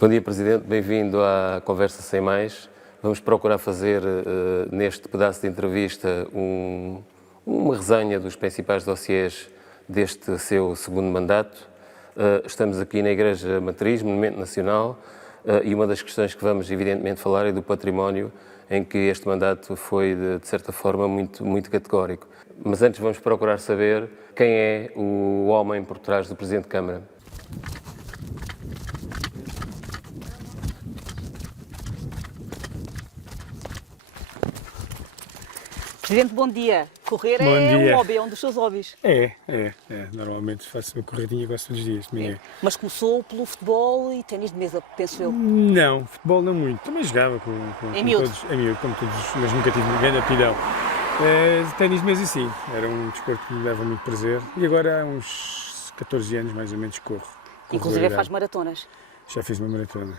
Bom dia, Presidente. Bem-vindo à Conversa Sem Mais. Vamos procurar fazer, neste pedaço de entrevista, uma resenha dos principais dossiês deste seu segundo mandato. Estamos aqui na Igreja Matriz, Monumento Nacional, e uma das questões que vamos, evidentemente, falar é do património, em que este mandato foi, de certa forma, muito categórico. Mas antes vamos procurar saber quem é o homem por trás do Presidente de Câmara. Presidente, bom dia. Correr Bom é dia. um hobby, é um dos seus hobbies. É. Normalmente faço uma corridinha quase todos os dias de manhã. Mas começou pelo futebol e ténis de mesa, penso eu. Não, futebol não muito. Também jogava com miúdo. todos, em miúdo, como todos, mas nunca tive grande aptidão. Ténis de mesa sim, era um desporto que me dava muito prazer. E agora há uns 14 anos mais ou menos corro. Inclusive faz maratonas. Já fiz uma maratona.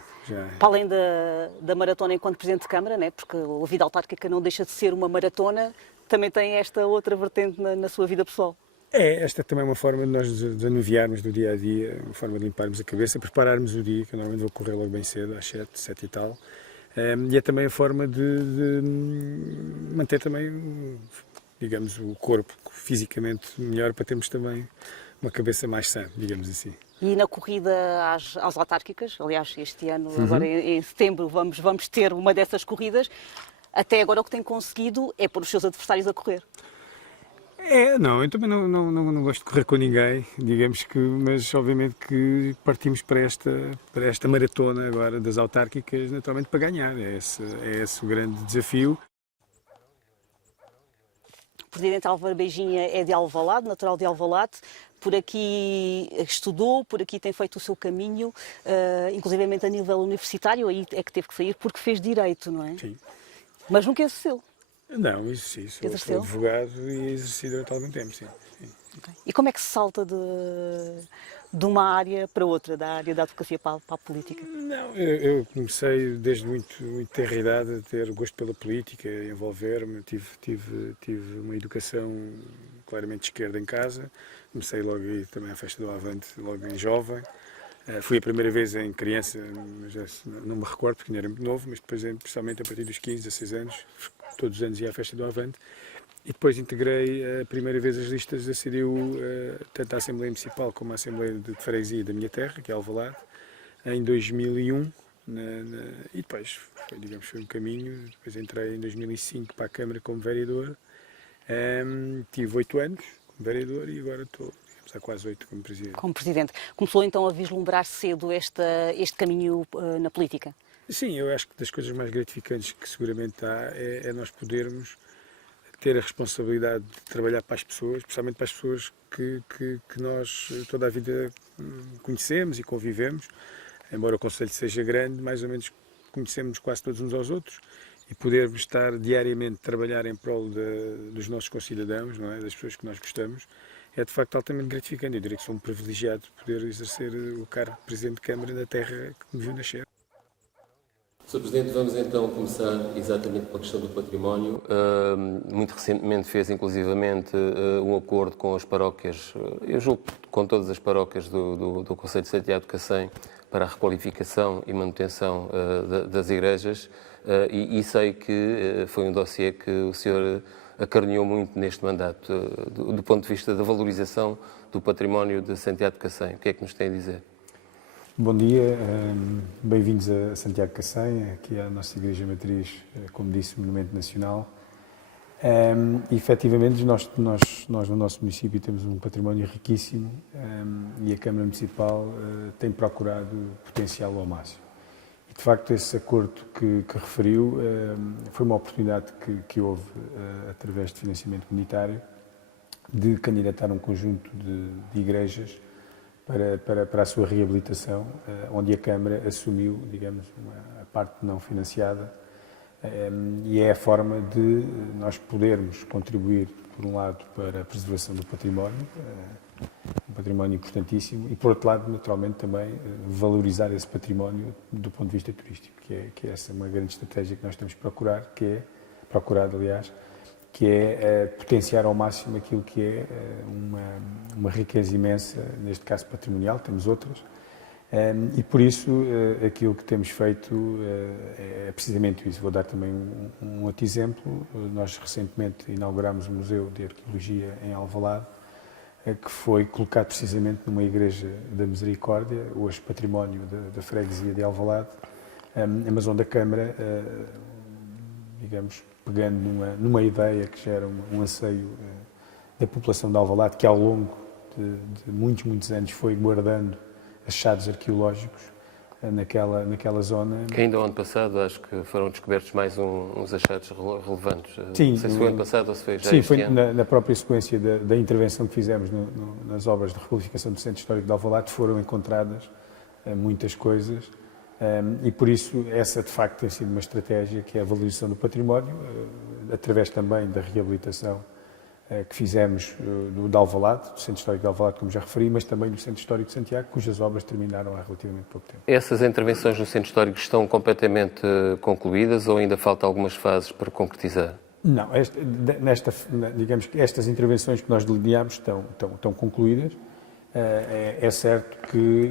Para além da maratona enquanto Presidente de Câmara, né? Porque a vida autárquica não deixa de ser uma maratona, também tem esta outra vertente na sua vida pessoal. Esta também é uma forma de nós desanuviarmos do dia a dia, uma forma de limparmos a cabeça, prepararmos o dia, que eu normalmente vou correr logo bem cedo, às 7 e tal. E é também a forma de manter também, digamos, o corpo fisicamente melhor para termos também uma cabeça mais sã, digamos assim. E na corrida às autárquicas, aliás, este ano, agora em setembro, vamos ter uma dessas corridas. Até agora o que tem conseguido é pôr os seus adversários a correr. Eu também não gosto de correr com ninguém, digamos que, mas obviamente que partimos para esta maratona agora das autárquicas, naturalmente para ganhar. É esse o grande desafio. O Presidente Álvaro Beijinha é de Alvalade, natural de Alvalade. Por aqui estudou, por aqui tem feito o seu caminho, inclusivamente a nível universitário, aí é que teve que sair porque fez Direito, não é? Sim. Mas nunca exerceu. Não, isso sim, sou advogado e exerci durante algum tempo, sim. Okay. E como é que se salta de uma área para outra, da área da advocacia para a política? Não, eu comecei desde muito tenra idade a ter gosto pela política, a envolver-me, tive uma educação claramente de esquerda em casa, comecei logo aí também à Festa do Avante, logo em jovem. Fui a primeira vez em criança, mas não me recordo porque ainda era muito novo, mas depois, principalmente a partir dos 15, 16 anos, todos os anos ia à Festa do Avante. E depois integrei a primeira vez as listas da CDU, tanto a Assembleia Municipal como a Assembleia de Freguesia da minha terra, que é Alvalade, em 2001. E depois foi um caminho. Depois entrei em 2005 para a Câmara como vereador. Tive 8 anos como vereador e agora estou há quase 8 como Presidente. Como Presidente. Começou então a vislumbrar cedo este caminho na política? Sim, eu acho que das coisas mais gratificantes que seguramente há é nós podermos ter a responsabilidade de trabalhar para as pessoas, especialmente para as pessoas que nós toda a vida conhecemos e convivemos. Embora o Conselho seja grande, mais ou menos conhecemos quase todos uns aos outros e podermos estar diariamente a trabalhar em prol dos nossos concidadãos, não é? Das pessoas que nós gostamos, é de facto altamente gratificante. Eu diria que sou um privilegiado de poder exercer o cargo de Presidente de Câmara na terra que me viu nascer. Sr. Presidente, vamos então começar exatamente pela questão do património. Muito recentemente fez inclusivamente um acordo com as paróquias, eu julgo com todas as paróquias do Concelho de Santiago de Cacém, para a requalificação e manutenção das igrejas, e sei que foi um dossiê que o senhor acarinhou muito neste mandato, do ponto de vista da valorização do património de Santiago de Cacém. O que é que nos tem a dizer? Bom dia, bem-vindos a Santiago de Cacém, aqui à nossa Igreja Matriz, como disse, Monumento Nacional. E, efetivamente, nós no nosso município temos um património riquíssimo e a Câmara Municipal tem procurado potenciá-lo ao máximo. E, de facto, esse acordo que referiu foi uma oportunidade que houve, através de financiamento comunitário, de candidatar um conjunto de igrejas para a sua reabilitação, onde a Câmara assumiu, digamos, a parte não financiada, e é a forma de nós podermos contribuir, por um lado, para a preservação do património, um património importantíssimo, e por outro lado, naturalmente, também valorizar esse património do ponto de vista turístico, que é essa uma grande estratégia que nós temos procurado, aliás, que é potenciar ao máximo aquilo que é uma riqueza imensa, neste caso patrimonial, temos outras, e por isso aquilo que temos feito é precisamente isso. Vou dar também um outro exemplo. Nós recentemente inaugurámos um museu de arqueologia em Alvalade, que foi colocado precisamente numa igreja da Misericórdia, hoje património da freguesia de Alvalade, mas onde a Câmara, digamos, pegando numa ideia que gera um anseio da população de Alvalade, que ao longo de muitos anos foi guardando achados arqueológicos naquela zona. Que ainda o ano passado acho que foram descobertos mais uns achados relevantes. Sim, não sei se foi o ano passado ou se foi já sim, este foi ano. na própria sequência da intervenção que fizemos nas obras de requalificação do Centro Histórico de Alvalade, foram encontradas muitas coisas, e por isso essa de facto tem sido uma estratégia, que é a valorização do património, através também da reabilitação que fizemos do Alvalade, do Centro Histórico de Alvalade, como já referi, mas também do Centro Histórico de Santiago, cujas obras terminaram há relativamente pouco tempo. Essas intervenções no Centro Histórico estão completamente concluídas ou ainda falta algumas fases para concretizar? Não, digamos que estas intervenções que nós delineamos estão concluídas. É certo que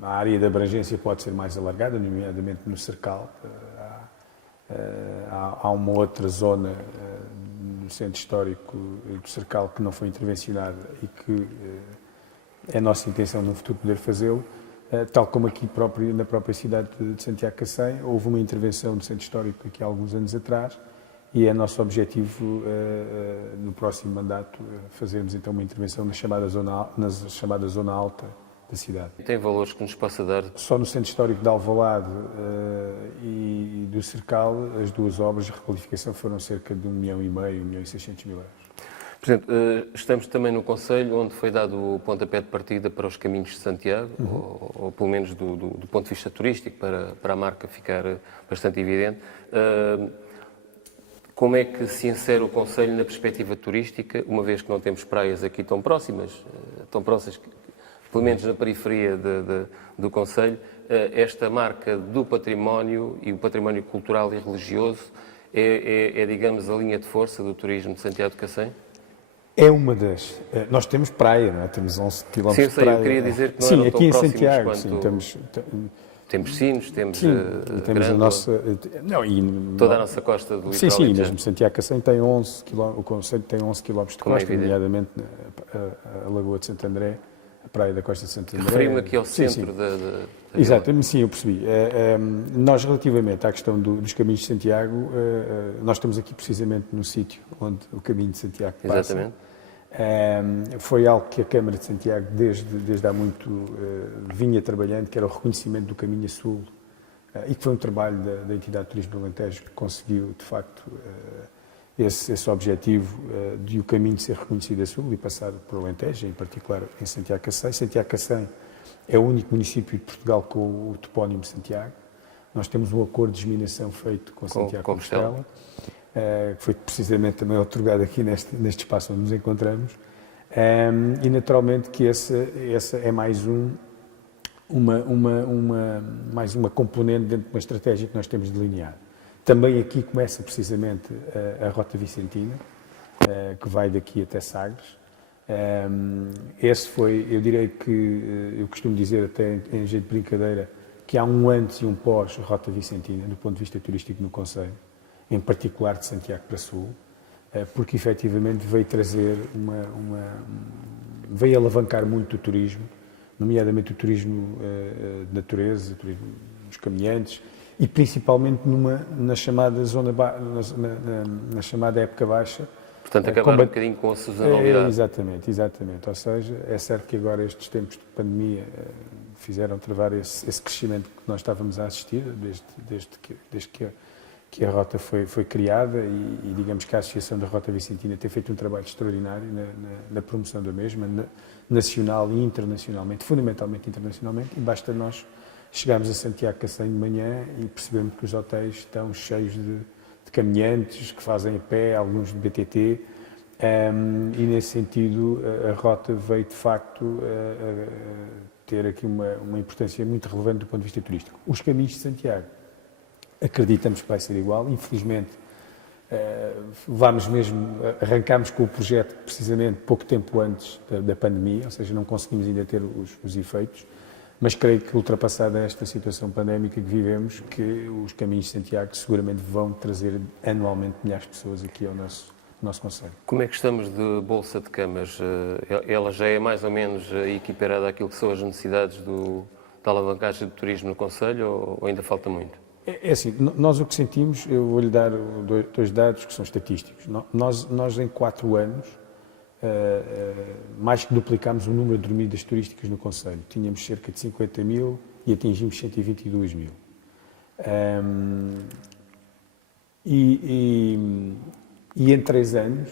a área de abrangência pode ser mais alargada, nomeadamente no Cercal. Há uma outra zona do Centro Histórico do Cercal que não foi intervencionada e que é a nossa intenção no futuro poder fazê-lo, tal como aqui na própria cidade de Santiago de Cacém. Houve uma intervenção do Centro Histórico aqui há alguns anos atrás, e é nosso objetivo no próximo mandato fazermos então uma intervenção na chamada zona alta da cidade. Tem valores que nos possa dar? Só no Centro Histórico de Alvalade e do Cercal, as duas obras de requalificação foram cerca de 1,5 milhão, 1.600.000 euros. Presidente, estamos também no Conselho onde foi dado o pontapé de partida para os caminhos de Santiago, ou pelo menos do ponto de vista turístico, para a marca ficar bastante evidente. Como é que se insere o Conselho na perspectiva turística, uma vez que não temos praias aqui tão próximas, pelo menos na periferia do Conselho, esta marca do património e o património cultural e religioso digamos, a linha de força do turismo de Santiago de Cacém? É uma das... Nós temos praia, não é? Temos 11 km sim, de praia. Eu queria dizer que não sim, eram aqui tão em próximos Santiago, quanto... sim, temos Sines, temos temos a nossa... toda a nossa costa do litoral. Sim, mesmo Santiago de Cacém tem 11 km, o Concelho tem 11 km de costa, nomeadamente a Lagoa de Santo André, a praia da Costa de Santo André. Referi-me aqui ao centro da Exatamente, sim, eu percebi. Nós, relativamente à questão dos caminhos de Santiago, nós estamos aqui precisamente no sítio onde o caminho de Santiago passa. Exatamente. Foi algo que a Câmara de Santiago, desde há muito, vinha trabalhando, que era o reconhecimento do caminho a sul, e que foi um trabalho da entidade de Turismo do Alentejo que conseguiu, de facto, esse objetivo de o caminho ser reconhecido a sul e passar por Alentejo, em particular em Santiago de Cacém. Santiago de Cacém é o único município de Portugal com o topónimo de Santiago. Nós temos um acordo de geminação feito com Santiago de Compostela, que foi precisamente também otorgado aqui neste espaço onde nos encontramos, e naturalmente que essa é mais uma componente dentro de uma estratégia que nós temos delineado. Também aqui começa precisamente a Rota Vicentina, que vai daqui até Sagres. Esse foi, eu direi que, eu costumo dizer até em jeito de brincadeira, que há um antes e um pós Rota Vicentina, do ponto de vista turístico no Concelho, em particular de Santiago para Sul, porque efetivamente veio trazer veio alavancar muito o turismo, nomeadamente o turismo de natureza, o turismo dos caminhantes, e principalmente na chamada na chamada época baixa. Portanto, acabar um bocadinho com a sazonalidade. Exatamente. Ou seja, é certo que agora estes tempos de pandemia fizeram travar esse crescimento que nós estávamos a assistir, desde que a rota foi criada, e digamos que a Associação da Rota Vicentina tem feito um trabalho extraordinário na promoção da mesma, nacional e internacionalmente, fundamentalmente internacionalmente, e basta nós chegarmos a Santiago de Cacém de manhã e percebemos que os hotéis estão cheios de caminhantes que fazem a pé, alguns de BTT, E nesse sentido a rota veio de facto ter aqui uma importância muito relevante do ponto de vista turístico. Os caminhos de Santiago, acreditamos que vai ser igual, infelizmente arrancámos com o projeto precisamente pouco tempo antes da pandemia, ou seja, não conseguimos ainda ter os efeitos, mas creio que ultrapassada esta situação pandémica que vivemos, que os caminhos de Santiago seguramente vão trazer anualmente milhares de pessoas aqui ao nosso concelho. Como é que estamos de bolsa de camas? Ela já é mais ou menos equiparada àquilo que são as necessidades da alavancagem do turismo no concelho ou ainda falta muito? É assim, nós o que sentimos, eu vou-lhe dar dois dados que são estatísticos. Nós em 4 anos, mais que duplicámos o número de dormidas turísticas no concelho. Tínhamos cerca de 50 mil e atingimos 122 mil. E em 3 anos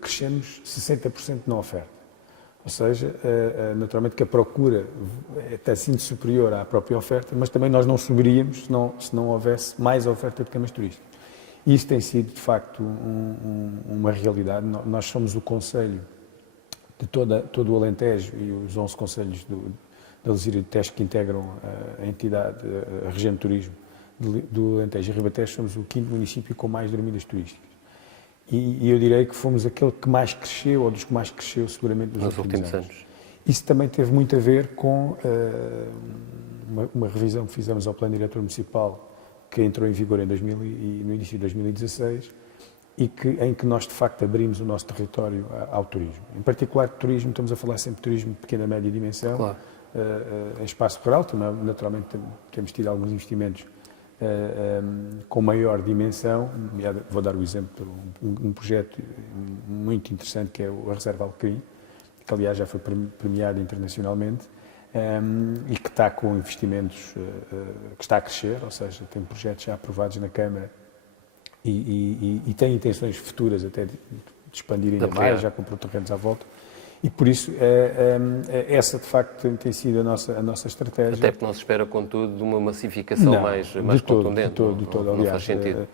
crescemos 60% na oferta. Ou seja, naturalmente que a procura é até assim superior à própria oferta, mas também nós não subiríamos se não houvesse mais oferta de camas turísticas. Isso tem sido, de facto, uma realidade. Nós somos o concelho de todo o Alentejo e os 11 concelhos da Lesíria de Tejo que integram a entidade, a região de turismo do Alentejo e Ribatejo, somos o 5º município com mais dormidas turísticas. E eu direi que fomos aquele que mais cresceu, ou dos que mais cresceu seguramente nos últimos anos. Isso também teve muito a ver com uma revisão que fizemos ao Plano Diretor Municipal, que entrou em vigor no início de 2016, em que nós de facto abrimos o nosso território ao turismo. Em particular, turismo, estamos a falar sempre de turismo de pequena e média dimensão, claro. Em espaço rural, também, naturalmente temos tido alguns investimentos com maior dimensão. Vou dar o exemplo de um projeto muito interessante que é a Reserva Alecrim, que aliás já foi premiado internacionalmente e que está com investimentos que está a crescer, ou seja, tem projetos já aprovados na Câmara e tem intenções futuras até de expandir ainda mais, já comprou terrenos à volta. E por isso, essa de facto tem sido a nossa estratégia. Até porque não se espera, contudo, de uma massificação mais contundente. De todo. Não Aliás, faz sentido.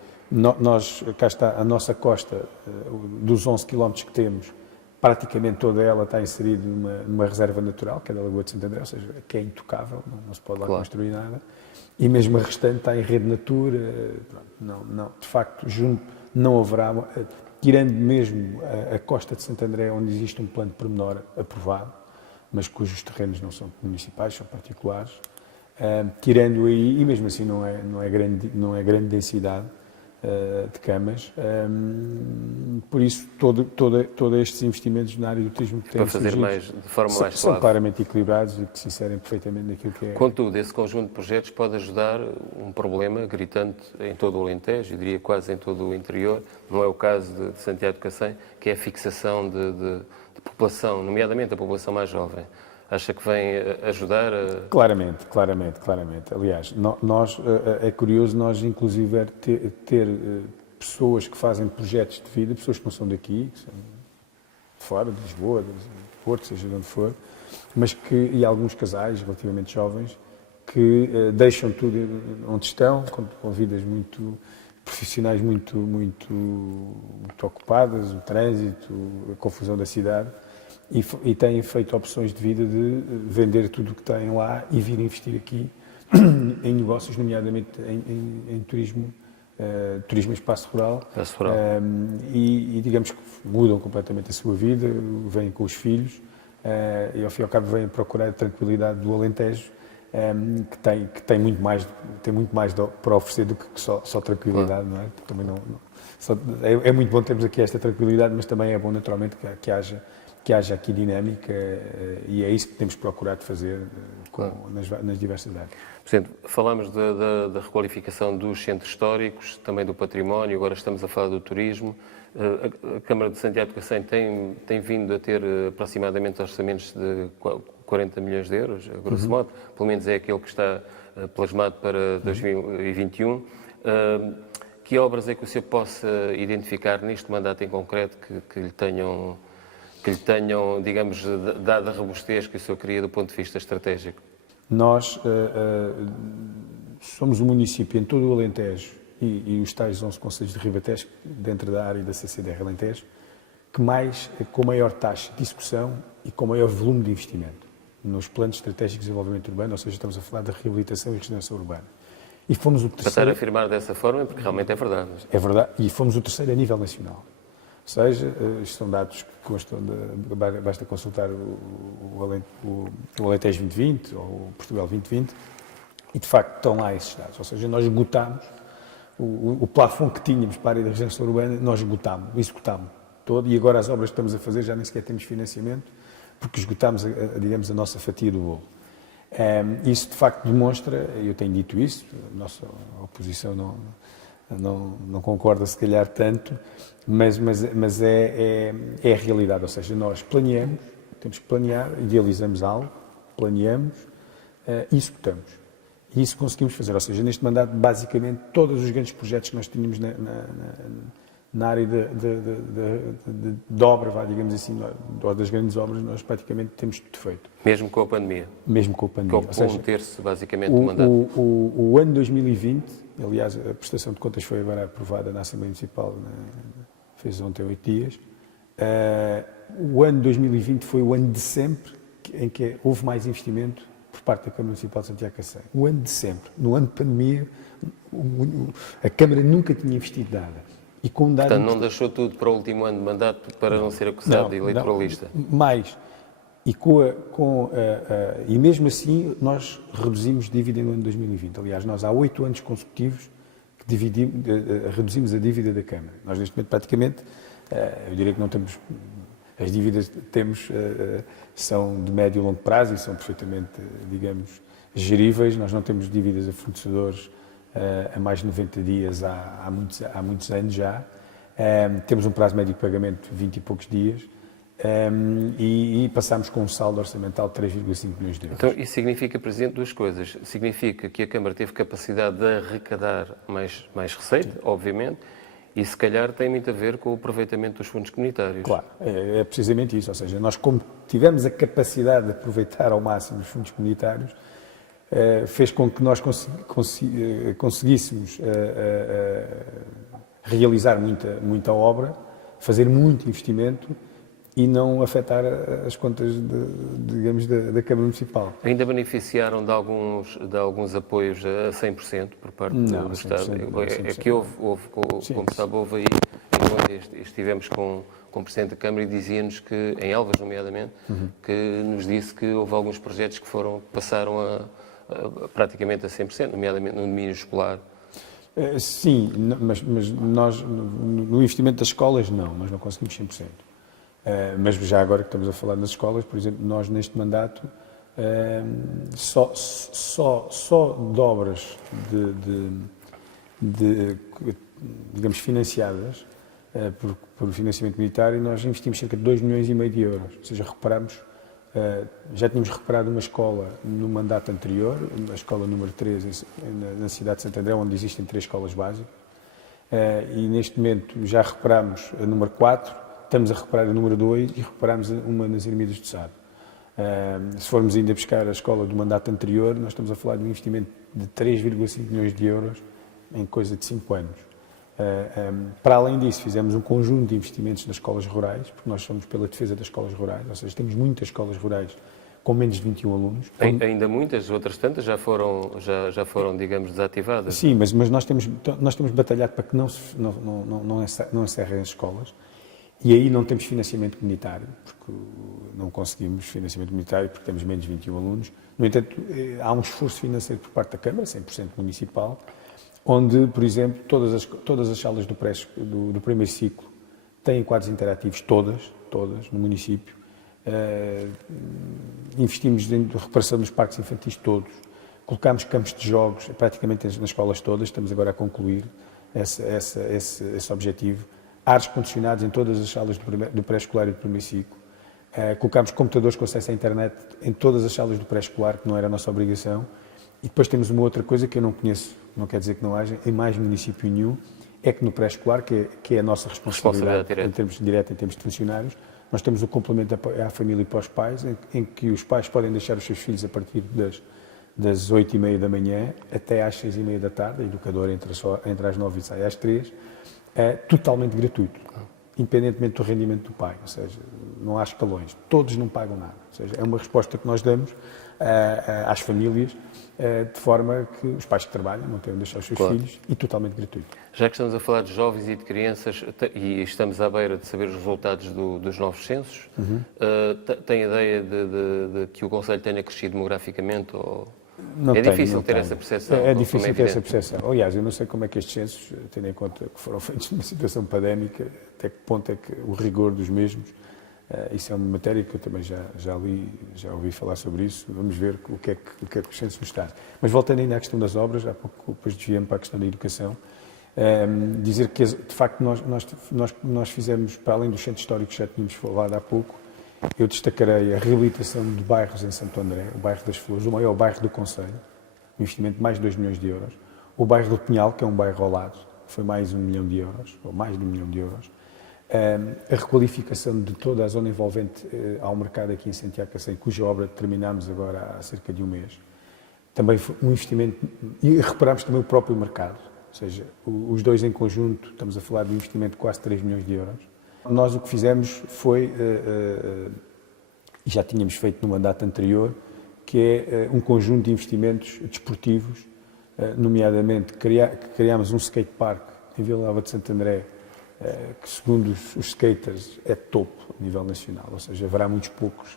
Cá está a nossa costa, dos 11 km que temos, praticamente toda ela está inserida numa reserva natural, que é da Lagoa de Santo André, ou seja, que é intocável, não se pode lá construir nada. E mesmo a restante está em rede Natura. De facto, não haverá... Tirando mesmo a costa de Santo André, onde existe um plano de pormenor aprovado, mas cujos terrenos não são municipais, são particulares, tirando aí, e mesmo assim não é grande densidade de camas, por isso todos estes investimentos na área do turismo que têm surgido de forma mais são claramente equilibrados e que se inserem perfeitamente naquilo que é. Contudo, esse conjunto de projetos pode ajudar um problema gritante em todo o Alentejo, eu diria quase em todo o interior, não é o caso de Santiago de Cacém, que é a fixação de população, nomeadamente a população mais jovem. Acha que vem ajudar? Claramente. Aliás, é curioso nós, inclusive, ter pessoas que fazem projetos de vida, pessoas que não são daqui, que são de fora, de Lisboa, de Porto, seja de onde for, mas e alguns casais relativamente jovens que deixam tudo onde estão, com vidas muito profissionais muito ocupadas, o trânsito, a confusão da cidade, e têm feito opções de vida de vender tudo o que têm lá e vir investir aqui em negócios, nomeadamente em turismo em espaço rural. E digamos que mudam completamente a sua vida, vêm com os filhos e ao fim e ao cabo vêm procurar a tranquilidade do Alentejo, que tem muito mais para oferecer do que só tranquilidade, não é? Também é muito bom termos aqui esta tranquilidade, mas também é bom naturalmente que haja aqui dinâmica e é isso que temos procurado fazer nas diversas áreas. Presidente, falámos da requalificação dos centros históricos, também do património, agora estamos a falar do turismo. A Câmara de Santiago de Cacém tem vindo a ter aproximadamente orçamentos de 40 milhões de euros, a grosso modo, pelo menos é aquele que está plasmado para 2021. Que obras é que o senhor possa identificar neste mandato em concreto que lhe tenham, digamos, dado a robustez que o senhor queria do ponto de vista estratégico? Nós somos um município em todo o Alentejo e os tais 11 concelhos de Ribatejo, dentro da área da CCDR Alentejo, com maior taxa de execução e com maior volume de investimento nos planos estratégicos de desenvolvimento urbano, ou seja, estamos a falar da reabilitação e regeneração urbana. E fomos o Para estar a terceiro... afirmar dessa forma, porque realmente é verdade. É verdade, e fomos o terceiro a nível nacional. Ou seja, isto são dados que constam basta consultar o Alentejo 2020 ou o Portugal 2020 e, de facto, estão lá esses dados. Ou seja, nós esgotámos o plafond que tínhamos para a área da regeneração urbana, nós executámos todo, e agora as obras que estamos a fazer já nem sequer temos financiamento, porque esgotámos, digamos, a nossa fatia do bolo. Isso, de facto, demonstra, eu tenho dito isso, a nossa oposição não concorda, se calhar, tanto, mas é a realidade. Ou seja, nós planeamos, temos que planear, idealizamos algo, planeamos e executamos. E isso conseguimos fazer. Ou seja, neste mandato, basicamente, todos os grandes projetos que nós tínhamos na área de obra, digamos assim, das grandes obras, nós praticamente temos tudo feito. Mesmo com a pandemia? Mesmo com a pandemia. Que ocupou um terço, basicamente, do mandato. O ano 2020, aliás, a prestação de contas foi agora aprovada na Assembleia Municipal, fez ontem 8 dias. O ano 2020 foi o ano de sempre em que houve mais investimento por parte da Câmara Municipal de Santiago Cacém. O ano de sempre. No ano de pandemia, a Câmara nunca tinha investido nada. E com Portanto, não deixou tudo para o último ano de mandato para não ser acusado de eleitoralista? Mais. E mesmo assim, nós reduzimos dívida no ano de 2020. Aliás, nós há 8 anos consecutivos que reduzimos a dívida da Câmara. Nós, neste momento, praticamente, eu diria que não temos... As dívidas que temos são de médio e longo prazo e são perfeitamente, digamos, geríveis. Nós não temos dívidas a fornecedores a mais de 90 dias há muitos anos já. Temos um prazo médio de pagamento de 20 e poucos dias e passamos com um saldo orçamental de 3,5 milhões de euros. Então, isso significa, Presidente, duas coisas. Significa que a Câmara teve capacidade de arrecadar mais receita, obviamente, e se calhar tem muito a ver com o aproveitamento dos fundos comunitários. Claro, é precisamente isso. Ou seja, nós, como tivemos a capacidade de aproveitar ao máximo os fundos comunitários, fez com que nós conseguíssemos realizar muita obra, fazer muito investimento e não afetar as contas, digamos, da Câmara Municipal. Ainda beneficiaram de alguns apoios a 100% por parte do Estado? É que houve como sabe, houve aí, enquanto estivemos com o Presidente da Câmara, e dizia-nos que, em Elvas, nomeadamente, que nos disse que houve alguns projetos que passaram praticamente a 100%, nomeadamente no domínio escolar. Sim, mas nós, no investimento das escolas, nós não conseguimos 100%. Mas já agora que estamos a falar nas escolas, por exemplo, nós neste mandato, só de obras digamos, financiadas por financiamento militar, e nós investimos cerca de 2,5 milhões de euros, ou seja, recuperamos. Já tínhamos recuperado uma escola no mandato anterior, a escola número 3, na cidade de Santo André, onde existem 3 escolas básicas, e neste momento já recuperamos a número 4, estamos a recuperar a número 2 e recuperamos uma nas Ermidas do Sado. Se formos ainda buscar a escola do mandato anterior, nós estamos a falar de um investimento de 3,5 milhões de euros em coisa de 5 anos. Para além disso, fizemos um conjunto de investimentos nas escolas rurais, porque nós somos pela defesa das escolas rurais, ou seja, temos muitas escolas rurais com menos de 21 alunos. Ainda muitas, outras tantas já foram, digamos, desativadas. Sim, mas nós temos batalhado para que não encerrem as escolas, e aí não temos financiamento comunitário, porque não conseguimos financiamento comunitário porque temos menos de 21 alunos. No entanto, há um esforço financeiro por parte da Câmara, 100% municipal, onde, por exemplo, todas as salas do primeiro ciclo têm quadros interativos, todas no município. Investimos em reparação dos parques infantis todos, colocámos campos de jogos praticamente nas escolas todas, estamos agora a concluir esse objetivo. Ares condicionados em todas as salas do pré-escolar e do primeiro ciclo. Colocámos computadores com acesso à internet em todas as salas do pré-escolar, que não era a nossa obrigação. E depois temos uma outra coisa que eu não conheço, não quer dizer que não haja, em mais município nenhum, é que no pré-escolar, que é a nossa responsabilidade em termos de funcionários, nós temos o complemento à família e para os pais, em que os pais podem deixar os seus filhos a partir das 8h30 da manhã até às 6h30 da tarde, a educadora entra às 9 e sai às 3, é totalmente gratuito, independentemente do rendimento do pai, ou seja, não há escalões, todos não pagam nada, ou seja, é uma resposta que nós damos às famílias, de forma que os pais que trabalham não tenham de deixar os seus filhos, e totalmente gratuito. Já que estamos a falar de jovens e de crianças, e estamos à beira de saber os resultados dos novos censos, tem ideia de que o Conselho tenha crescido demograficamente? Ou... Não é tenho, difícil não ter tenho. essa percepção? É difícil ter essa evidente. percepção. Aliás, eu não sei como é que estes censos, tendo em conta que foram feitos numa situação pandémica, até que ponto é que o rigor dos mesmos, isso é uma matéria que eu também já li, já ouvi falar sobre isso, vamos ver o que é que os censos nos trazem. Mas voltando ainda à questão das obras, há pouco depois desviamos para a questão da educação, dizer que de facto nós fizemos, para além dos centros históricos que já tínhamos falado há pouco, eu destacarei a reabilitação de bairros em Santo André, o bairro das Flores, o maior bairro do Conselho, um investimento de mais de 2 milhões de euros. O bairro do Pinhal, que é um bairro ao lado, foi mais 1 milhão de euros, ou mais de 1 milhão de euros. A requalificação de toda a zona envolvente ao mercado aqui em Santiago Cacém, cuja obra terminámos agora há cerca de um mês. Também foi um investimento, e recuperámos também o próprio mercado, ou seja, os dois em conjunto, estamos a falar de um investimento de quase 3 milhões de euros. Nós o que fizemos foi, e já tínhamos feito no mandato anterior, que é um conjunto de investimentos desportivos, nomeadamente criámos um skatepark em Vila Nova de Santo André, que segundo os skaters é topo a nível nacional, ou seja, haverá muitos poucos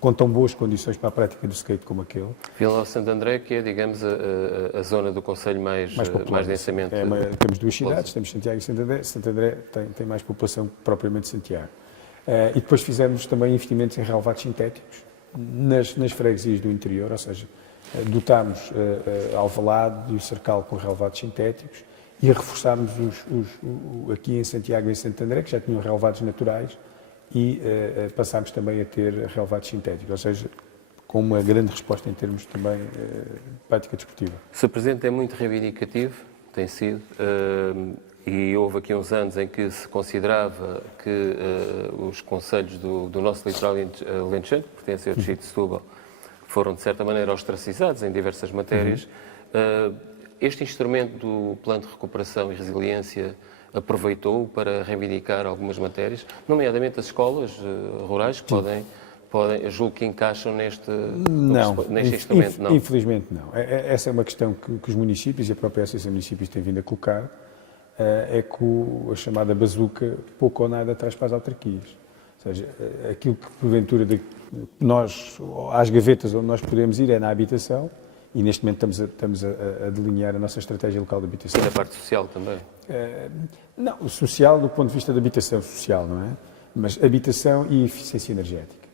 com tão boas condições para a prática do skate como aquele. Vila Nova de Santo André, que é, digamos, a zona do Conselho mais densamente... Temos duas cidades, temos Santiago e Santo André. Santo André tem mais população que propriamente Santiago. E depois fizemos também investimentos em relevados sintéticos nas freguesias do interior, ou seja, dotámos Alvalade e o Cercal com relevados sintéticos e reforçámos aqui em Santiago e em Santo André, que já tinham relevados naturais, e passámos também a ter relevados sintéticos, ou seja, com uma grande resposta em termos também de prática desportiva. O Sr. Presidente é muito reivindicativo, tem sido, e houve aqui uns anos em que se considerava que os concelhos do nosso litoral alentejano, que pertencem ao distrito de Setúbal, foram de certa maneira ostracizados em diversas matérias. Este instrumento do Plano de Recuperação e Resiliência aproveitou para reivindicar algumas matérias, nomeadamente as escolas rurais, que podem, julgo que encaixam neste instrumento, não? Infelizmente não. Essa é uma questão que os municípios e a própria Associação de Municípios têm vindo a colocar, é que a chamada bazuca pouco ou nada traz para as autarquias. Ou seja, aquilo que porventura nós, às gavetas onde nós podemos ir é na habitação, e neste momento estamos a delinear a nossa estratégia local de habitação. E na parte social também? Não, o social do ponto de vista da habitação social, não é? Mas habitação e eficiência energética.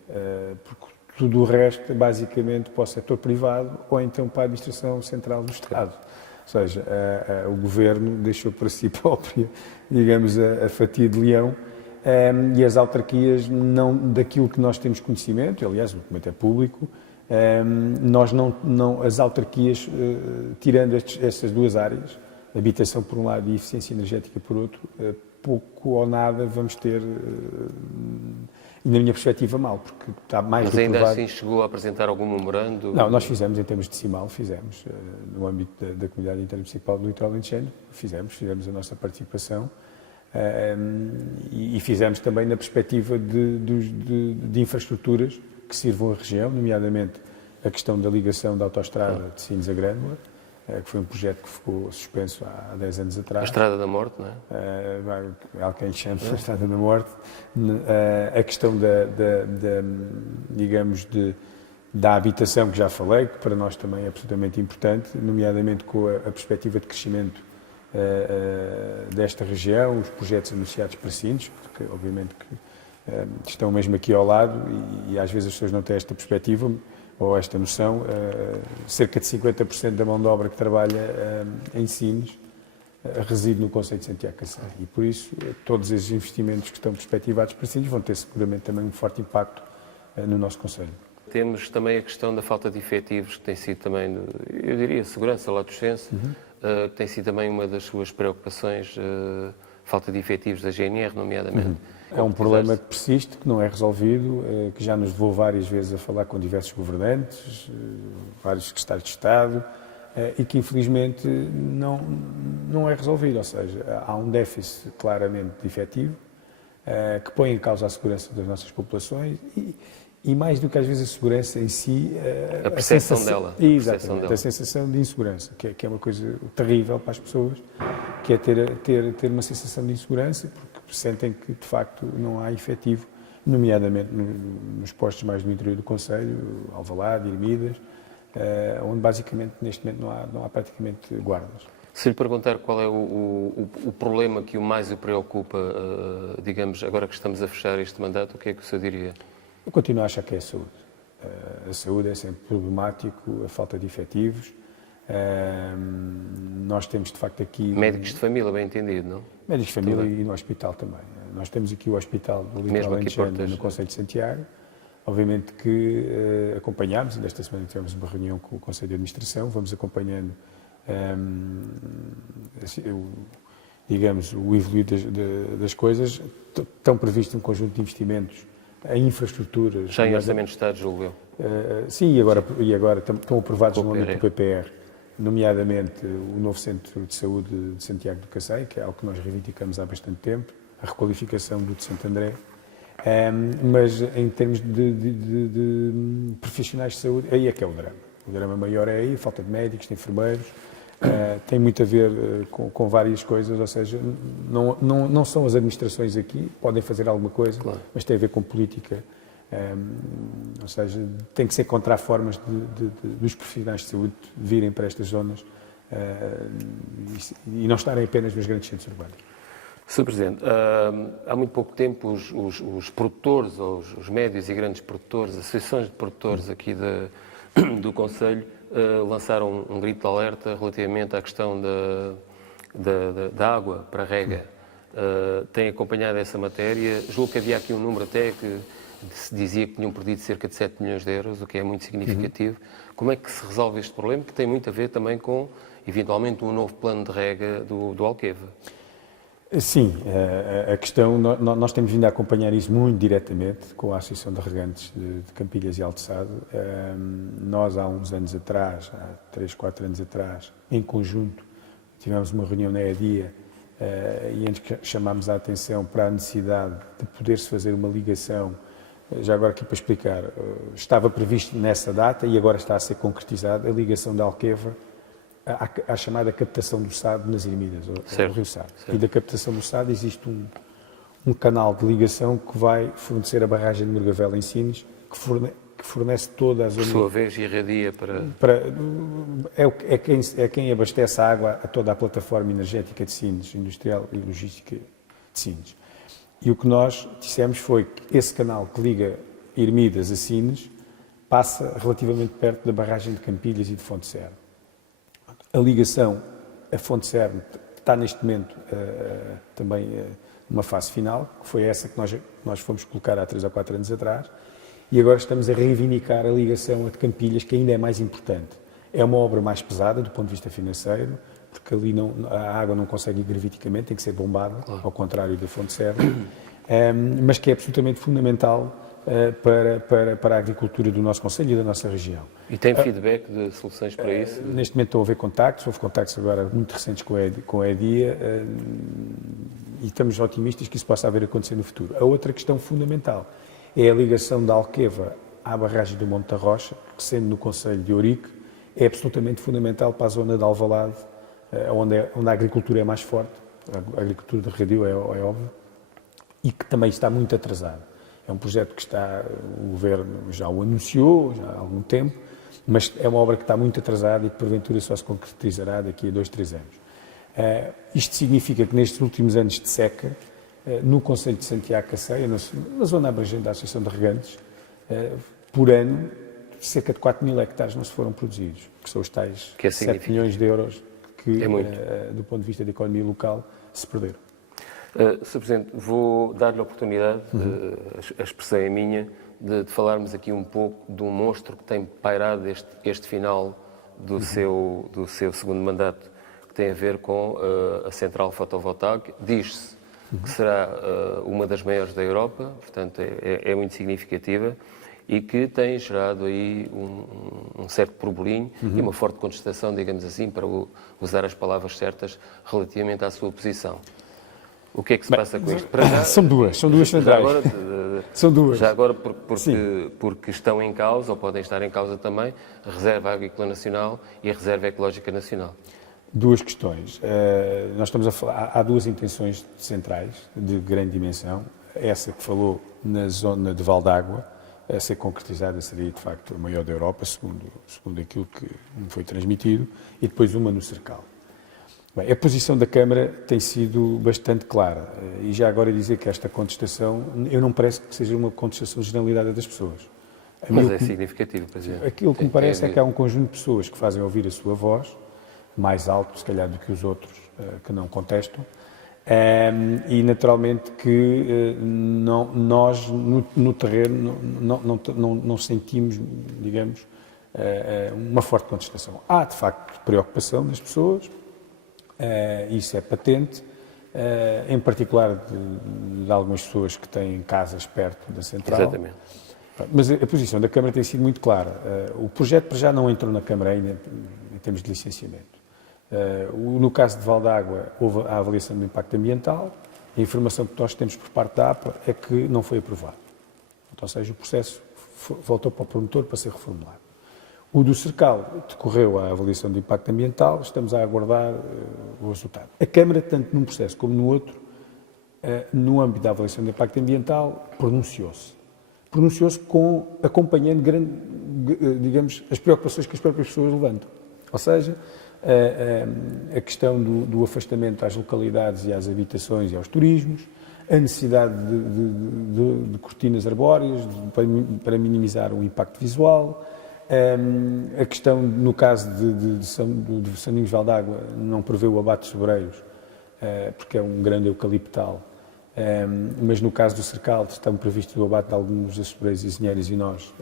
Porque tudo o resto, basicamente, para o setor privado ou então para a administração central do Estado. Ou seja, o Governo deixou para si próprio, digamos, a fatia de leão, e as autarquias, não daquilo que nós temos conhecimento, aliás, o documento é público, as autarquias, tirando estas duas áreas, habitação por um lado e eficiência energética por outro, pouco ou nada vamos ter, e na minha perspectiva, mal, porque está mais do que provado. Mas ainda assim chegou a apresentar algum memorando? Não, nós fizemos, em termos de decimal, no âmbito da Comunidade Intermunicipal do Litoral Alentejano, fizemos a nossa participação, e fizemos também na perspectiva de infraestruturas que sirvam a região, nomeadamente a questão da ligação da autoestrada de Sines a Grândola, que foi um projeto que ficou suspenso há 10 anos atrás. A Estrada da Morte, não é? Há quem chame a Estrada da Morte. A questão da habitação, que já falei, que para nós também é absolutamente importante, nomeadamente com a perspectiva de crescimento desta região, os projetos anunciados para Sines, porque obviamente que estão mesmo aqui ao lado e às vezes as pessoas não têm esta perspectiva ou esta noção. Cerca de 50% da mão de obra que trabalha em Sines reside no concelho de Santiago Cacém e por isso todos esses investimentos que estão perspectivados para Sines vão ter seguramente também um forte impacto no nosso concelho. Temos também a questão da falta de efetivos, que tem sido também, eu diria, segurança latocense, que tem sido também uma das suas preocupações, falta de efetivos da GNR, nomeadamente. É um problema que persiste, que não é resolvido, que já nos levou várias vezes a falar com diversos governantes, vários secretários de Estado, e que infelizmente não é resolvido. Ou seja, há um déficit claramente de efetivo, que põe em causa a segurança das nossas populações e mais do que às vezes a segurança em si, a percepção dela. Exatamente, a sensação de insegurança, que é uma coisa terrível para as pessoas, que é ter uma sensação de insegurança, porque sentem que de facto não há efetivo, nomeadamente nos postos mais do interior do concelho, Alvalade, Ermidas, onde basicamente neste momento não há praticamente guardas. Se lhe perguntar qual é o problema que o mais o preocupa, digamos, agora que estamos a fechar este mandato, o que é que o senhor diria? Eu continuo a achar que é a saúde. A saúde é sempre problemático, a falta de efetivos. Nós temos, de facto, aqui... Médicos de família, bem entendido, não? Médicos de família e no hospital também. Nós temos aqui o Hospital do Litoral Alentejano, no Concelho de Santiago. Obviamente que acompanhamos, e desta semana tivemos uma reunião com o Conselho de Administração, vamos acompanhando, digamos, o evoluir das coisas. Estão previstos um conjunto de investimentos em infraestruturas. Já em Orçamento de Estado, julgo eu. Sim, e agora estão aprovados no âmbito do PPR, nomeadamente o novo Centro de Saúde de Santiago do Cacém, que é algo que nós reivindicamos há bastante tempo, a requalificação do de Santo André. Mas em termos de profissionais de saúde, aí é que é o drama. O drama maior é aí, falta de médicos, de enfermeiros, tem muito a ver com várias coisas, ou seja, não são as administrações aqui, podem fazer alguma coisa, claro, mas tem a ver com política, ou seja, tem que se encontrar formas dos profissionais de saúde virem para estas zonas e não estarem apenas nos grandes centros urbanos. Sr. Presidente, há muito pouco tempo os produtores, ou os médios e grandes produtores, associações de produtores aqui do Concelho, lançaram um grito de alerta relativamente à questão da água para rega. Tem acompanhado essa matéria. Julgo que havia aqui um número até que se dizia que tinham perdido cerca de 7 milhões de euros, o que é muito significativo. Como é que se resolve este problema, que tem muito a ver também com, eventualmente, um novo plano de rega do Alqueva? Sim, a questão, nós temos vindo a acompanhar isso muito diretamente com a Associação de Regantes de Campilhas e Alçado. Nós, há uns anos atrás, há 3, 4 anos atrás, em conjunto, tivemos uma reunião na EDIA e antes chamámos a atenção para a necessidade de poder-se fazer uma ligação, já agora aqui para explicar, estava previsto nessa data e agora está a ser concretizada a ligação da Alqueva à chamada captação do Sado nas Ermidas, ao Rio Sado. E da captação do Sado existe um canal de ligação que vai fornecer a barragem de Morgavela em Sines, que fornece toda a zona... Por sua vez, irradia para... É quem abastece a água a toda a plataforma energética de Sines, industrial e logística de Sines. E o que nós dissemos foi que esse canal que liga Ermidas a Sines passa relativamente perto da barragem de Campilhas e de Fonte Serra. A ligação a Fonte Serra está neste momento também numa fase final, que foi essa que nós fomos colocar há 3 ou 4 anos atrás, e agora estamos a reivindicar a ligação a de Campilhas, que ainda é mais importante. É uma obra mais pesada do ponto de vista financeiro, porque ali a água não consegue ir graviticamente, tem que ser bombada, claro, ao contrário da Fonte Serra, mas que é absolutamente fundamental para a agricultura do nosso concelho e da nossa região. E tem feedback de soluções para isso? Neste momento estão a haver contactos, houve contactos agora muito recentes com a EDIA e estamos otimistas que isso possa haver acontecer no futuro. A outra questão fundamental é a ligação da Alqueva à barragem do Monte da Rocha, que sendo no concelho de Ourique, é absolutamente fundamental para a zona de Alvalade, onde a agricultura é mais forte, a agricultura de regadio é óbvio, e que também está muito atrasada. É um projeto que o Governo já o anunciou já há algum tempo, mas é uma obra que está muito atrasada e que porventura só se concretizará daqui a 2, 3 anos. Isto significa que nestes últimos anos de seca, no Concelho de Santiago Cacém, na zona abrangente da Associação de Regantes, por ano, cerca de 4 mil hectares não se foram produzidos, que são os tais 7 milhões de euros que, do ponto de vista da economia local, se perderam. Sr. Presidente, vou dar-lhe a oportunidade, a expressão é minha, de falarmos aqui um pouco de um monstro que tem pairado este final do seu segundo mandato, que tem a ver com a central fotovoltaica. Diz-se que será uma das maiores da Europa, portanto é muito significativa, e que tem gerado aí um certo burburinho e uma forte contestação, digamos assim, para usar as palavras certas, relativamente à sua posição. O que é que se passa com isto? Para já, são duas centrais. São duas. Já agora, porque estão em causa, ou podem estar em causa também, a Reserva Agrícola Nacional e a Reserva Ecológica Nacional. Duas questões. Nós estamos a falar, há duas intenções centrais de grande dimensão. Essa que falou na zona de Valdagua, a ser concretizada, seria de facto a maior da Europa, segundo aquilo que me foi transmitido, e depois uma no Cercal. Bem, a posição da Câmara tem sido bastante clara, e já agora dizer que esta contestação, eu não parece que seja uma contestação generalizada das pessoas. Mas é significativo, Presidente. Aquilo que me parece é que há um conjunto de pessoas que fazem ouvir a sua voz, mais alto, se calhar, do que os outros que não contestam, e naturalmente que nós, no terreno, não sentimos, digamos, uma forte contestação. Há, de facto, preocupação das pessoas, isso é patente, em particular de algumas pessoas que têm casas perto da central. Exatamente. Mas a posição da Câmara tem sido muito clara. O projeto para já não entrou na Câmara ainda em termos de licenciamento. No caso de Valdagua, houve a avaliação do impacto ambiental. A informação que nós temos por parte da APA é que não foi aprovado. Então, ou seja, o processo voltou para o promotor para ser reformulado. O do Cercal decorreu a avaliação do impacto ambiental, estamos a aguardar o resultado. A Câmara, tanto num processo como no outro, no âmbito da avaliação do impacto ambiental, pronunciou-se. Pronunciou-se acompanhando, digamos, as preocupações que as próprias pessoas levantam. Ou seja, a questão do afastamento às localidades e às habitações e aos turismos, a necessidade de cortinas arbóreas para minimizar o impacto visual, a questão, no caso de São Domingos de Valdagua, não prevê o abate de sobreiros, porque é um grande eucaliptal, mas no caso do Cercal estão previstos o abate de alguns dos sobreiros isenheiros e nós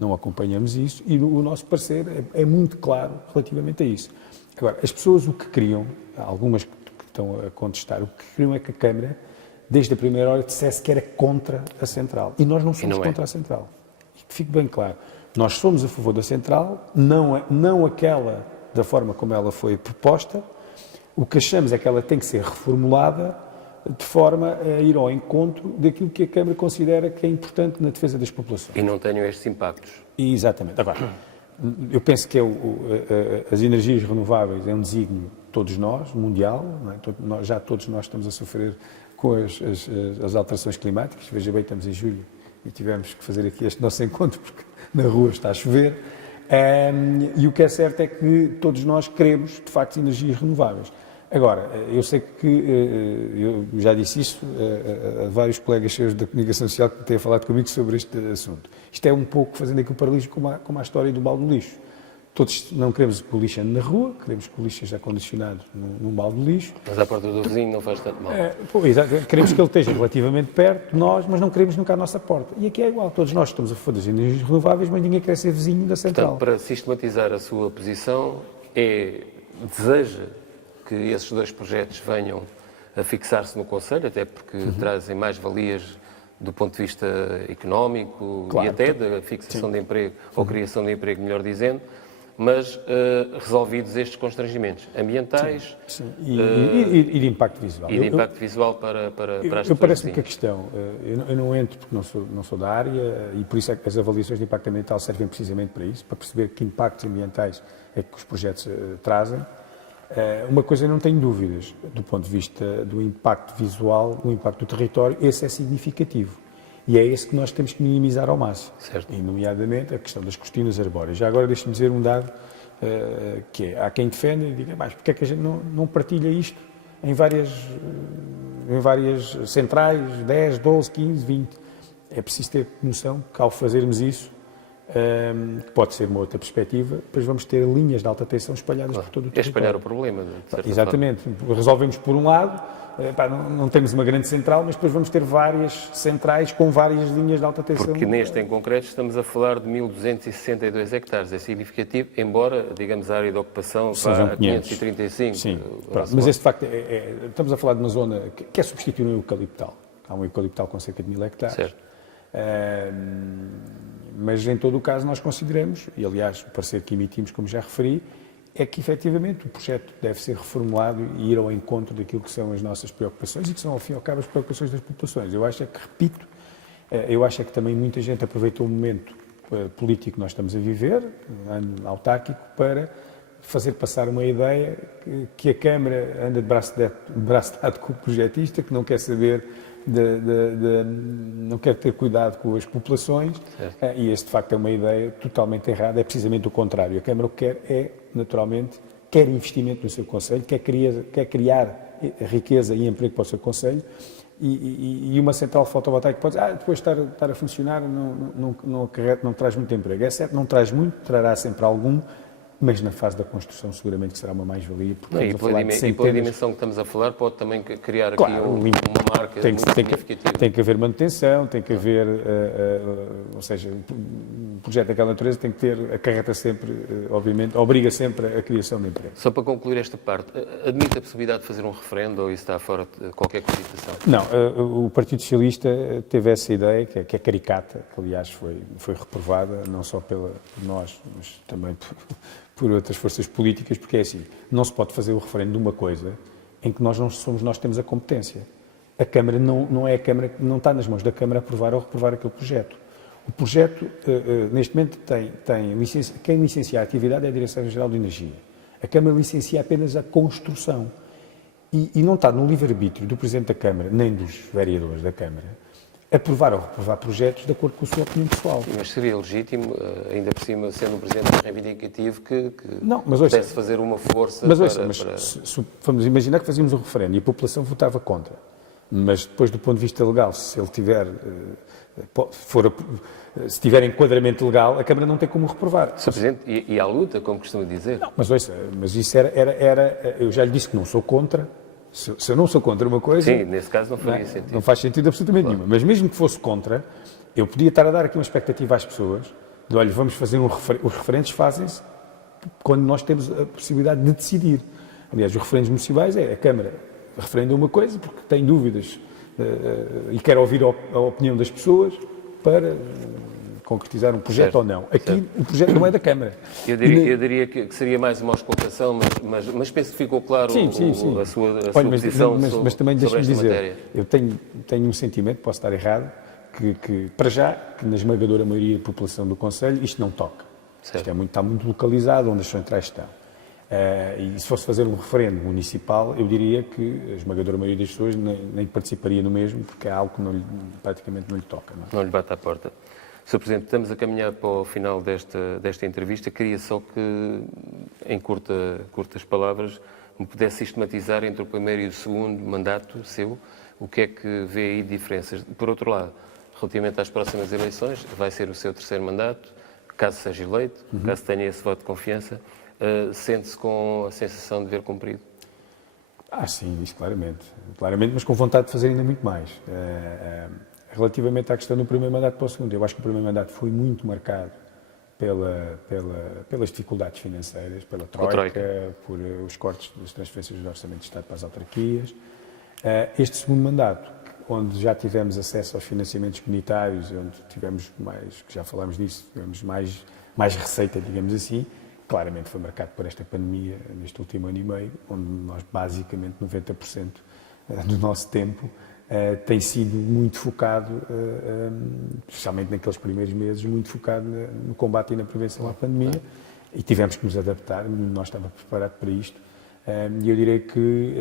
não acompanhamos isso, e o nosso parecer é muito claro relativamente a isso. Agora, as pessoas o que queriam, algumas que estão a contestar, o que queriam é que a Câmara, desde a primeira hora, dissesse que era contra a central. E nós não somos contra a central. E que fique bem claro. Nós somos a favor da central, não aquela da forma como ela foi proposta. O que achamos é que ela tem que ser reformulada de forma a ir ao encontro daquilo que a Câmara considera que é importante na defesa das populações. E não tenham estes impactos. Exatamente. Agora, eu penso que as energias renováveis é um desígnio de todos nós, mundial, não é? Já todos nós estamos a sofrer com as alterações climáticas. Veja bem, estamos em julho e tivemos que fazer aqui este nosso encontro porque na rua está a chover. E o que é certo é que todos nós queremos, de facto, energias renováveis. Agora, eu sei que, eu já disse isso a vários colegas seus da comunicação social que têm falado comigo sobre este assunto. Isto é um pouco fazendo aqui o paralelismo com a história do balde do lixo. Todos não queremos que o lixo ande na rua, queremos que o lixo seja condicionado num balde de lixo. Mas à porta do vizinho não faz tanto mal. Queremos que ele esteja relativamente perto de nós, mas não queremos nunca à nossa porta. E aqui é igual, todos nós estamos a favor das energias renováveis, mas ninguém quer ser vizinho da central. Portanto, para sistematizar a sua posição, deseja que esses dois projetos venham a fixar-se no Conselho, até porque trazem mais valias do ponto de vista económico, claro, e até da fixação de emprego, ou criação de emprego, melhor dizendo, mas resolvidos estes constrangimentos ambientais e de impacto visual. E de impacto visual para as pessoas. Eu parece-me que a questão, eu não entro porque não sou da área, e por isso é que as avaliações de impacto ambiental servem precisamente para isso, para perceber que impactos ambientais é que os projetos trazem. Uma coisa eu não tenho dúvidas, do ponto de vista do impacto visual, o impacto do território, esse é significativo. E é esse que nós temos que minimizar ao máximo. Certo. E, nomeadamente, a questão das cortinas arbóreas. Já agora deixe-me dizer um dado, que é, há quem defenda e diga, mas porque é que a gente não partilha isto em várias centrais, 10, 12, 15, 20? É preciso ter noção que, ao fazermos isso, que pode ser uma outra perspectiva, depois vamos ter linhas de alta tensão espalhadas por todo o território. É espalhar o problema, de certa Exatamente. Resolvemos por um lado, não temos uma grande central, mas depois vamos ter várias centrais com várias linhas de alta tensão. Porque neste em concreto estamos a falar de 1.262 hectares, é significativo, embora, digamos, a área de ocupação vá a 535. Sim, mas este de facto, estamos a falar de uma zona que é substituir um eucaliptal. Há um eucaliptal com cerca de 1.000 hectares. Certo. Mas em todo o caso nós consideramos, e aliás o parecer que emitimos, como já referi, é que efetivamente o projeto deve ser reformulado e ir ao encontro daquilo que são as nossas preocupações e que são ao fim e ao cabo as preocupações das populações. Eu acho que, repito, eu acho que também muita gente aproveitou o momento político que nós estamos a viver, ano autárquico, para fazer passar uma ideia que a Câmara anda de braço dado com o projetista, que não quer saber não quer ter cuidado com as populações, e este de facto é uma ideia totalmente errada, é precisamente o contrário. A Câmara o que quer é, naturalmente, quer investimento no seu Conselho, quer criar riqueza e emprego para o seu Conselho, e uma central fotovoltaica pode dizer, depois de estar a funcionar não traz muito emprego. É certo, não traz muito, trará sempre algum, mas na fase da construção seguramente que será uma mais-valia. E pela dimensão que estamos a falar, pode também criar aqui uma marca muito significativa. Tem que haver manutenção, tem que haver, ou seja, um projeto daquela natureza tem que ter, acarreta sempre, obviamente, obriga sempre a criação de emprego. Só para concluir esta parte, admite a possibilidade de fazer um referendo ou isso está fora de qualquer cogitação? Não, o Partido Socialista teve essa ideia, que é caricata, que aliás foi reprovada, não só por nós, mas também por outras forças políticas, porque é assim, não se pode fazer o referendo de uma coisa em que nós temos a competência. A Câmara não está nas mãos da Câmara aprovar ou reprovar aquele projeto. O projeto, neste momento, quem licencia a atividade é a Direção-Geral de Energia. A Câmara licencia apenas a construção. E não está no livre-arbítrio do Presidente da Câmara, nem dos vereadores da Câmara, aprovar ou reprovar projetos de acordo com a sua opinião pessoal. Mas seria legítimo, ainda por cima, sendo um Presidente reivindicativo, que pudesse fazer uma força vamos imaginar que fazíamos um referendo e a população votava contra. Mas depois, do ponto de vista legal, se ele se tiver enquadramento legal, a Câmara não tem como reprovar. Sr. Presidente, e à luta, como costuma dizer? Não, mas isso era... Eu já lhe disse que não sou contra. Se eu não sou contra uma coisa... Sim, nesse caso não faria sentido. Não faz sentido absolutamente nenhum. Mas mesmo que fosse contra, eu podia estar a dar aqui uma expectativa às pessoas de, olha, vamos fazer os referendos fazem-se quando nós temos a possibilidade de decidir. Aliás, os referendos municipais a Câmara referenda uma coisa porque tem dúvidas e quer ouvir a opinião das pessoas para concretizar um projeto ou não. Aqui o projeto não é da Câmara. Eu diria que seria mais uma auscultação, mas penso que ficou claro a sua posição mas também sobre esta dizer, matéria. Eu tenho um sentimento, posso estar errado, que para já, que na esmagadora maioria da população do Conselho, isto não toca. Isto está muito localizado onde as centrais estão. E se fosse fazer um referendo municipal, eu diria que a esmagadora maioria das pessoas nem participaria no mesmo, porque é algo que praticamente não lhe toca. Não lhe bate à porta. Sr. Presidente, estamos a caminhar para o final desta entrevista. Queria só que, em curtas palavras, me pudesse sistematizar entre o primeiro e o segundo mandato seu, o que é que vê aí de diferenças. Por outro lado, relativamente às próximas eleições, vai ser o seu terceiro mandato, caso seja eleito, caso tenha esse voto de confiança, sente-se com a sensação de ver cumprido? Sim, isso claramente, mas com vontade de fazer ainda muito mais. Relativamente à questão do primeiro mandato para o segundo, eu acho que o primeiro mandato foi muito marcado pelas dificuldades financeiras, pela troika, por os cortes das transferências do Orçamento de Estado para as autarquias. Este segundo mandato, onde já tivemos acesso aos financiamentos comunitários, onde tivemos mais, que já falámos disso, tivemos mais receita, digamos assim, claramente foi marcado por esta pandemia neste último ano e meio, onde nós basicamente 90% do nosso tempo tem sido muito focado, especialmente naqueles primeiros meses, muito focado no combate e na prevenção à pandemia, e tivemos que nos adaptar, nós estávamos preparados para isto, e eu direi que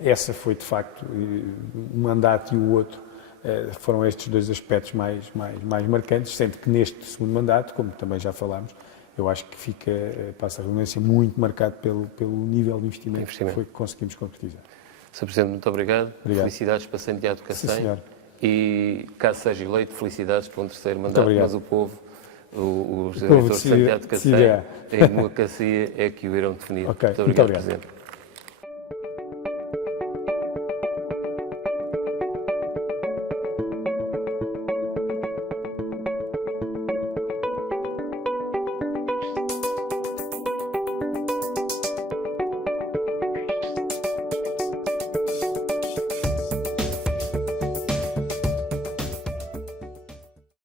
essa foi de facto, um mandato e o outro, foram estes dois aspectos mais marcantes, sendo que neste segundo mandato, como também já falámos, eu acho que fica, passa a redundância, muito marcado pelo nível de investimento que conseguimos concretizar. Sr. Presidente, muito obrigado. Felicidades para Santiago Cacém. Sim, senhor. E, caso seja eleito, felicidades para um terceiro mandato, mas o povo Os eleitores de Santiago de Cacém, decidirá. em democracia, é que o irão definir. Ok, Muito muito obrigado, obrigado. Presidente.